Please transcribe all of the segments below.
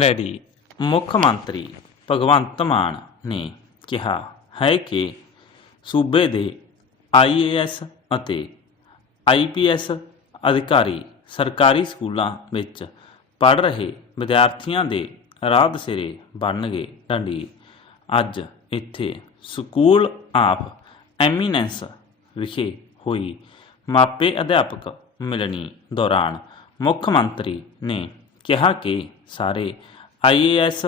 Ready. ਮੁੱਖ ਮੰਤਰੀ ਭਗਵੰਤ ਮਾਨ ਨੇ ਕਿਹਾ ਹੈ ਕਿ ਸੂਬੇ ਦੇ ਆਈਏਐਸ ਅਤੇ ਆਈਪੀਐਸ ਅਧਿਕਾਰੀ ਸਰਕਾਰੀ ਸਕੂਲਾਂ ਵਿੱਚ ਪੜ੍ਹ ਰਹੇ ਵਿਦਿਆਰਥੀਆਂ ਦੇ ਰਾਹ ਦਸੇਰੇ ਬਣਨਗੇ ਡੰਡੀ। ਅੱਜ ਇੱਥੇ ਸਕੂਲ ਆਫ ਐਮੀਨੈਂਸ ਵਿਖੇ ਹੋਈ ਮਾਪੇ ਅਧਿਆਪਕ ਮਿਲਣੀ ਦੌਰਾਨ ਮੁੱਖ ਮੰਤਰੀ ਨੇ ਕਿਹਾ ਕਿ ਸਾਰੇ ਆਈਏਐਸ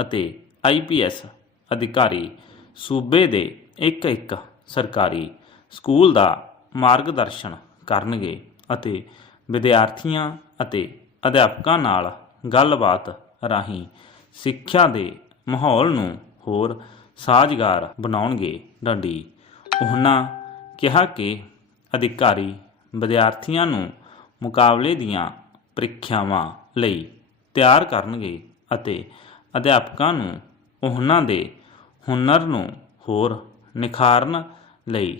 ਅਤੇ ਆਈਪੀਐਸ ਅਧਿਕਾਰੀ ਸੂਬੇ ਦੇ ਇੱਕ ਇੱਕ ਸਰਕਾਰੀ ਸਕੂਲ ਦਾ ਮਾਰਗਦਰਸ਼ਨ ਕਰਨਗੇ ਅਤੇ ਵਿਦਿਆਰਥੀਆਂ ਅਤੇ ਅਧਿਆਪਕਾਂ ਨਾਲ ਗੱਲਬਾਤ ਰਾਹੀਂ ਸਿੱਖਿਆ ਦੇ ਮਾਹੌਲ ਨੂੰ ਹੋਰ ਸਾਜ਼ਗਾਰ ਬਣਾਉਣਗੇ। ਡੰਡੀ ਉਹਨਾਂ ਕਿਹਾ ਕਿ ਅਧਿਕਾਰੀ ਵਿਦਿਆਰਥੀਆਂ ਨੂੰ ਮੁਕਾਬਲੇ ਦੀਆਂ ਪ੍ਰੀਖਿਆਵਾਂ ਲਈ ਤਿਆਰ ਕਰਨਗੇ ਅਤੇ ਅਧਿਆਪਕਾਂ ਨੂੰ ਉਹਨਾਂ ਦੇ ਹੁਨਰ ਨੂੰ ਹੋਰ ਨਿਖਾਰਨ ਲਈ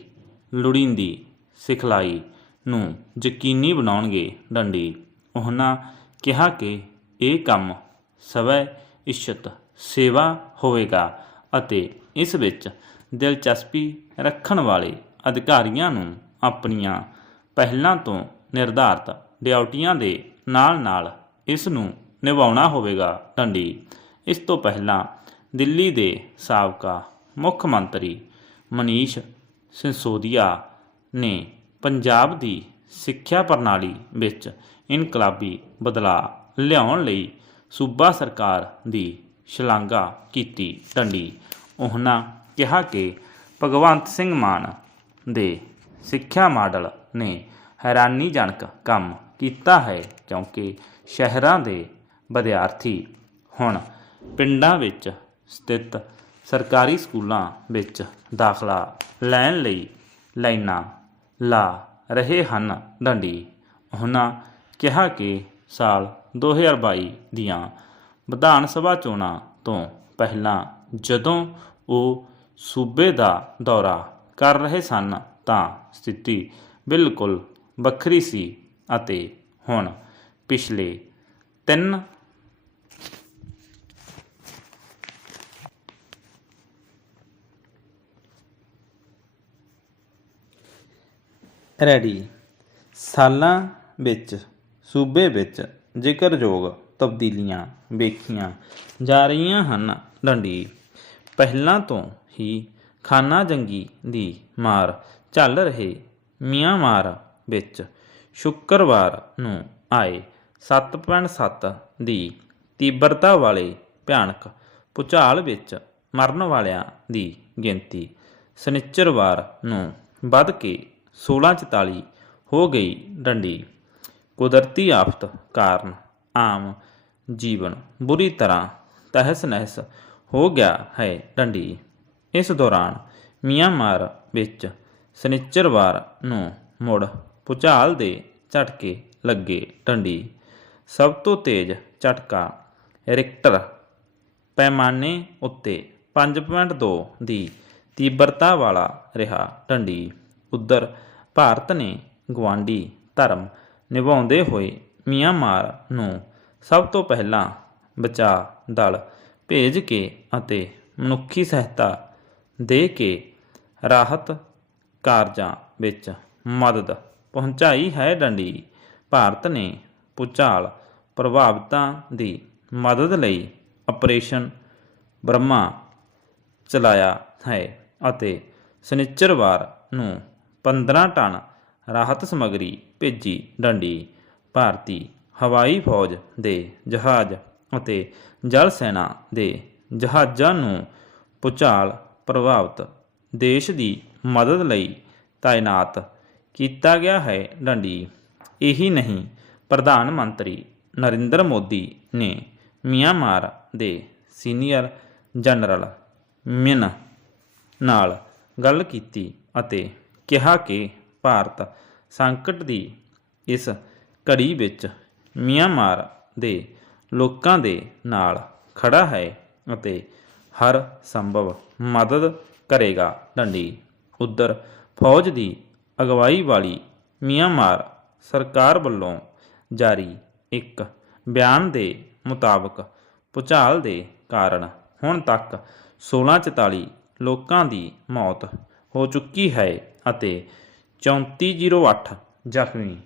ਲੋੜੀਂਦੀ ਸਿਖਲਾਈ ਨੂੰ ਯਕੀਨੀ ਬਣਾਉਣਗੇ। ਡੰਡੀ, ਉਹਨਾਂ ਕਿਹਾ ਕਿ ਇਹ ਕੰਮ ਸਵੈ ਇੱਛਤ ਸੇਵਾ ਹੋਵੇਗਾ ਅਤੇ ਇਸ ਵਿੱਚ ਦਿਲਚਸਪੀ ਰੱਖਣ ਵਾਲੇ ਅਧਿਕਾਰੀਆਂ ਨੂੰ ਆਪਣੀਆਂ ਪਹਿਲਾਂ ਤੋਂ ਨਿਰਧਾਰਤ ਡਿਊਟੀਆਂ ਦੇ ਨਾਲ-ਨਾਲ ਇਸ ਨੂੰ ਨਿਭਾਉਣਾ ਹੋਵੇਗਾ ਡੰਡੀ ਇਸ ਤੋਂ ਪਹਿਲਾਂ ਦਿੱਲੀ ਦੇ ਸਾਬਕਾ ਮੁੱਖ ਮੰਤਰੀ ਮਨੀਸ਼ ਸਿਸੋਦੀਆ ਨੇ ਪੰਜਾਬ ਦੀ ਸਿੱਖਿਆ ਪ੍ਰਣਾਲੀ ਵਿੱਚ ਇਨਕਲਾਬੀ ਬਦਲਾਅ ਲਿਆਉਣ ਲਈ ਸੂਬਾ ਸਰਕਾਰ ਦੀ ਸ਼ਲਾਘਾ ਕੀਤੀ। ਡੰਡੀ ਉਹਨਾਂ ਕਿਹਾ ਕਿ ਭਗਵੰਤ ਸਿੰਘ ਮਾਨ ਦੇ ਸਿੱਖਿਆ ਮਾਡਲ ਨੇ ਹੈਰਾਨੀਜਨਕ ਕੰਮ ਕੀਤਾ ਹੈ ਕਿਉਂਕਿ ਸ਼ਹਿਰਾਂ ਦੇ ਵਿਦਿਆਰਥੀ ਹੁਣ ਪਿੰਡਾਂ ਵਿੱਚ ਸਥਿਤ ਸਰਕਾਰੀ ਸਕੂਲਾਂ ਵਿੱਚ ਦਾਖਲਾ ਲੈਣ ਲਈ ਲਾਈਨਾਂ ਲਾ ਰਹੇ ਹਨ। ਡੰਡੀ, ਉਹਨਾਂ ਕਿਹਾ ਕਿ ਸਾਲ 2022 ਦੀਆਂ ਵਿਧਾਨ ਸਭਾ ਚੋਣਾਂ ਤੋਂ ਪਹਿਲਾਂ ਜਦੋਂ ਉਹ ਸੂਬੇ ਦਾ ਦੌਰਾ ਕਰ ਰਹੇ ਸਨ, ਤਾਂ ਸਥਿਤੀ ਬਿਲਕੁਲ ਵੱਖਰੀ ਸੀ ਅਤੇ ਹੁਣ ਪਿਛਲੇ ਤਿੰਨ। ਰੈਡੀ ਸਾਲਾਂ ਵਿੱਚ, ਸੂਬੇ ਵਿੱਚ ਜ਼ਿਕਰਯੋਗ ਤਬਦੀਲੀਆਂ ਵੇਖੀਆਂ ਜਾ ਰਹੀਆਂ ਹਨ। ਡੰਡੀ। ਪਹਿਲਾਂ ਤੋਂ ਹੀ ਖਾਨਾ ਜੰਗੀ ਦੀ ਮਾਰ ਚੱਲ ਰਹੇ ਮਿਆਂਮਾਰ ਵਿੱਚ ਸ਼ੁੱਕਰਵਾਰ ਨੂੰ ਆਏ 7.7 ਦੀ ਤੀਬਰਤਾ ਵਾਲੇ ਭਿਆਨਕ ਭੂਚਾਲ ਵਿੱਚ ਮਰਨ ਵਾਲਿਆਂ ਦੀ ਗਿਣਤੀ ਸ਼ਨਿਚਰਵਾਰ ਨੂੰ ਵੱਧ ਕੇ 1644 ਹੋ ਗਈ ਡੰਡੀ। ਕੁਦਰਤੀ ਆਫਤ ਕਾਰਨ ਆਮ ਜੀਵਨ ਬੁਰੀ ਤਰ੍ਹਾਂ ਤਹਿਸ ਨਹਿਸ ਹੋ ਗਿਆ ਹੈ ਡੰਡੀ। ਇਸ ਦੌਰਾਨ ਮਿਆਂਮਾਰ ਵਿੱਚ ਸ਼ਨਿਚਰਵਾਰ ਨੂੰ ਮੁੜ ਭੁਚਾਲ ਦੇ ਝਟਕੇ ਲੱਗੇ ਡੰਡੀ। ਸਭ ਤੋਂ ਤੇਜ਼ ਝਟਕਾ ਰਿਕਟਰ ਪੈਮਾਨੇ ਉੱਤੇ 5.2 ਦੀ ਤੀਬਰਤਾ ਵਾਲਾ ਰਿਹਾ ਡੰਡੀ। ਉੱਧਰ ਭਾਰਤ ਨੇ ਗਵਾਂਡੀ ਧਰਮ ਨਿਭਾਉਂਦੇ ਹੋਏ ਮਿਆਂਮਾਰ ਨੂੰ ਸਭ ਤੋਂ ਪਹਿਲਾਂ ਬਚਾ ਦਲ ਭੇਜ ਕੇ ਅਤੇ ਮਨੁੱਖੀ ਸਹਾਇਤਾ ਦੇ ਕੇ ਰਾਹਤ ਕਾਰਜਾਂ ਵਿੱਚ ਮਦਦ ਪਹੁੰਚਾਈ ਹੈ ਡੰਡੀ। ਭਾਰਤ ਨੇ ਭੂਚਾਲ ਪ੍ਰਭਾਵਿਤਾਂ ਦੀ ਮਦਦ ਲਈ ਆਪਰੇਸ਼ਨ ਬ੍ਰਹਮਾ ਚਲਾਇਆ ਹੈ ਅਤੇ ਸ਼ਨਿਚਰਵਾਰ ਨੂੰ 15 ਟਨ ਰਾਹਤ ਸਮੱਗਰੀ ਭੇਜੀ ਡੰਡੀ, ਭਾਰਤੀ ਹਵਾਈ ਫੌਜ ਦੇ ਜਹਾਜ਼ ਅਤੇ ਜਲ ਸੈਨਾ ਦੇ ਜਹਾਜ਼ਾਂ ਨੂੰ ਭੂਚਾਲ ਪ੍ਰਭਾਵਿਤ ਦੇਸ਼ ਦੀ ਮਦਦ ਲਈ ਤਾਇਨਾਤ ਕੀਤਾ ਗਿਆ ਹੈ ਡੰਡੀ। ਇਹੀ ਨਹੀਂ, ਪ੍ਰਧਾਨ ਮੰਤਰੀ ਨਰਿੰਦਰ ਮੋਦੀ ਨੇ ਮਿਆਂਮਾਰ ਦੇ ਸੀਨੀਅਰ ਜਨਰਲ ਮਿਨ ਨਾਲ ਗੱਲ ਕੀਤੀ ਅਤੇ ਕਿਹਾ ਕਿ ਭਾਰਤ ਸੰਕਟ ਦੀ ਇਸ ਘੜੀ ਵਿੱਚ ਮਿਆਂਮਾਰ ਦੇ ਲੋਕਾਂ ਦੇ ਨਾਲ ਖੜਾ ਹੈ ਅਤੇ ਹਰ ਸੰਭਵ ਮਦਦ ਕਰੇਗਾ। ਡੰਡੀ, ਉਧਰ ਫੌਜ ਦੀ ਅਗਵਾਈ ਵਾਲੀ ਮਿਆਂਮਾਰ ਸਰਕਾਰ ਵੱਲੋਂ ਜਾਰੀ ਇੱਕ, ਬਿਆਨ ਦੇ ਮੁਤਾਬਕ ਭੂਚਾਲ ਦੇ ਕਾਰਨ ਹੁਣ ਤੱਕ 1644 ਲੋਕਾਂ ਦੀ ਮੌਤ ਹੋ ਚੁੱਕੀ ਹੈ ਅਤੇ 3408 ਜ਼ਖਮੀ